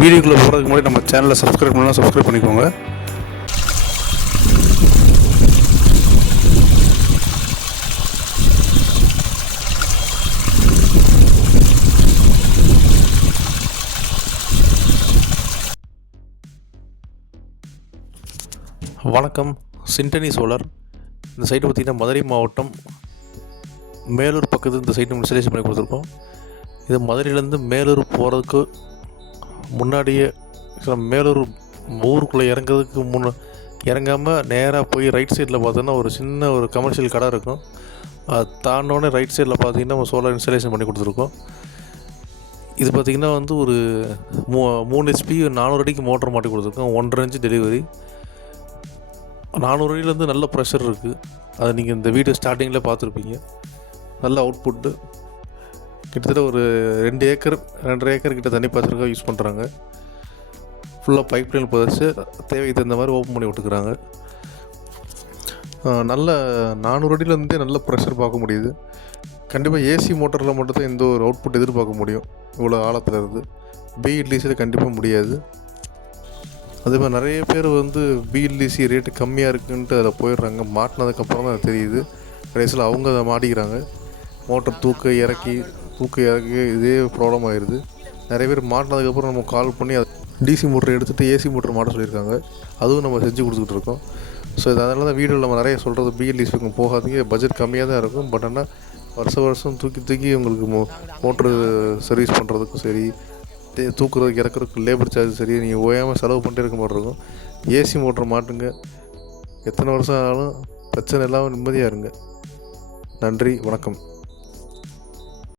வீடியோக்குள்ளே போகிறதுக்கு முன்னாடி நம்ம சேனலை சப்ஸ்கிரைப் பண்ணலாம் சப்ஸ்கிரைப் பண்ணிக்கோங்க. வணக்கம் சிண்டனி சோலார் இந்த சைட்டு பார்த்திங்கன்னா மதுரை மாவட்டம் மேலூர் பக்கத்து இந்த சைட்டு இன்ஸ்டலேஷன் பண்ணி கொடுத்துருக்கோம். இது மதுரையிலேருந்து மேலூர் போகிறதுக்கு முன்னாடியே சில மேலூர் ஊருக்குள்ளே இறங்குறதுக்கு முன்ன இறங்காமல் நேராக போய் ரைட் சைடில் பார்த்தோன்னா ஒரு சின்ன ஒரு கமர்ஷியல் கடை இருக்கும். அது தாண்டோடனே ரைட் சைடில் பார்த்தீங்கன்னா நம்ம சோலார் இன்ஸ்டலேஷன் பண்ணி கொடுத்துருக்கோம். இது பார்த்திங்கன்னா வந்து ஒரு மூ மூணு ஹெச்பி நானூறு அடிக்கு மோட்டர் மாட்டி கொடுத்துருக்கோம். ஒன்றரை இன்ச்சு டெலிவரி நானூறு அடியிலேருந்து நல்ல ப்ரெஷர் இருக்குது அதை நீங்கள் இந்த வீடியோ ஸ்டார்டிங்கில் பார்த்துருப்பீங்க. நல்ல அவுட்புட்டு கிட்டத்தட்ட ஒரு ரெண்டு ஏக்கர் ரெண்டரை ஏக்கர் கிட்ட தண்ணி பாய்ச்சலுக்காக யூஸ் பண்ணுறாங்க ஃபுல்லாக பைப் லைன் புதைச்சி தேவைக்கு தகுந்த மாதிரி ஓப்பன் பண்ணி விட்டுக்கிறாங்க நல்ல நானூறு அடியிலேருந்தே நல்ல ப்ரெஷர் பார்க்க முடியுது. கண்டிப்பாக ஏசி மோட்டரில் மட்டும்தான் இந்த ஒரு அவுட்புட் எதிர்பார்க்க முடியும். இவ்வளோ ஆழத்தில் இருந்து. பிஇட்லிஸில் கண்டிப்பாக முடியாது. அதே மாதிரி நிறைய பேர் வந்து பிஎல்டிசி ரேட்டு கம்மியாக இருக்குன்ட்டு அதில் போயிடுறாங்க. மாட்டினதுக்கப்புறம் தான் அது தெரியுது. கடைசியில் அவங்க அதை மாட்டிக்கிறாங்க. மோட்டர் தூக்க இறக்கி தூக்க இறக்கி இதே ப்ராப்ளம் ஆயிடுது நிறைய பேர் மாட்டினதுக்கப்புறம் நம்ம கால் பண்ணி அது டிசி மோட்டர் எடுத்துகிட்டு ஏசி மோட்டர் மாட்ட சொல்லியிருக்காங்க. அதுவும் நம்ம செஞ்சு கொடுத்துக்கிட்டு இருக்கோம். ஸோ அதனால தான் வீடியோவில் நம்ம நிறைய சொல்கிறது பிஎல்டிசிக்கும் போகாதீங்க. பட்ஜெட் கம்மியாக தான் இருக்கும். பட் ஆனால் வருஷம் வருஷம் தூக்கி தூக்கி உங்களுக்கு மோ மோட்ரு சர்வீஸ் பண்ணுறதுக்கும் சரி தூக்குறதுக்கு இறக்குறதுக்கு லேபர் சார்ஜ் சரி நீங்கள் ஓயாமல் செலவு பண்ணிட்டே இருக்க மாதிரி இருக்கும். ஏசி மோட்ரு மாட்டுங்க. எத்தனை வருஷம் ஆனாலும் பிரச்சனை இல்லாமல் நிம்மதியாக இருங்க. நன்றி வணக்கம்.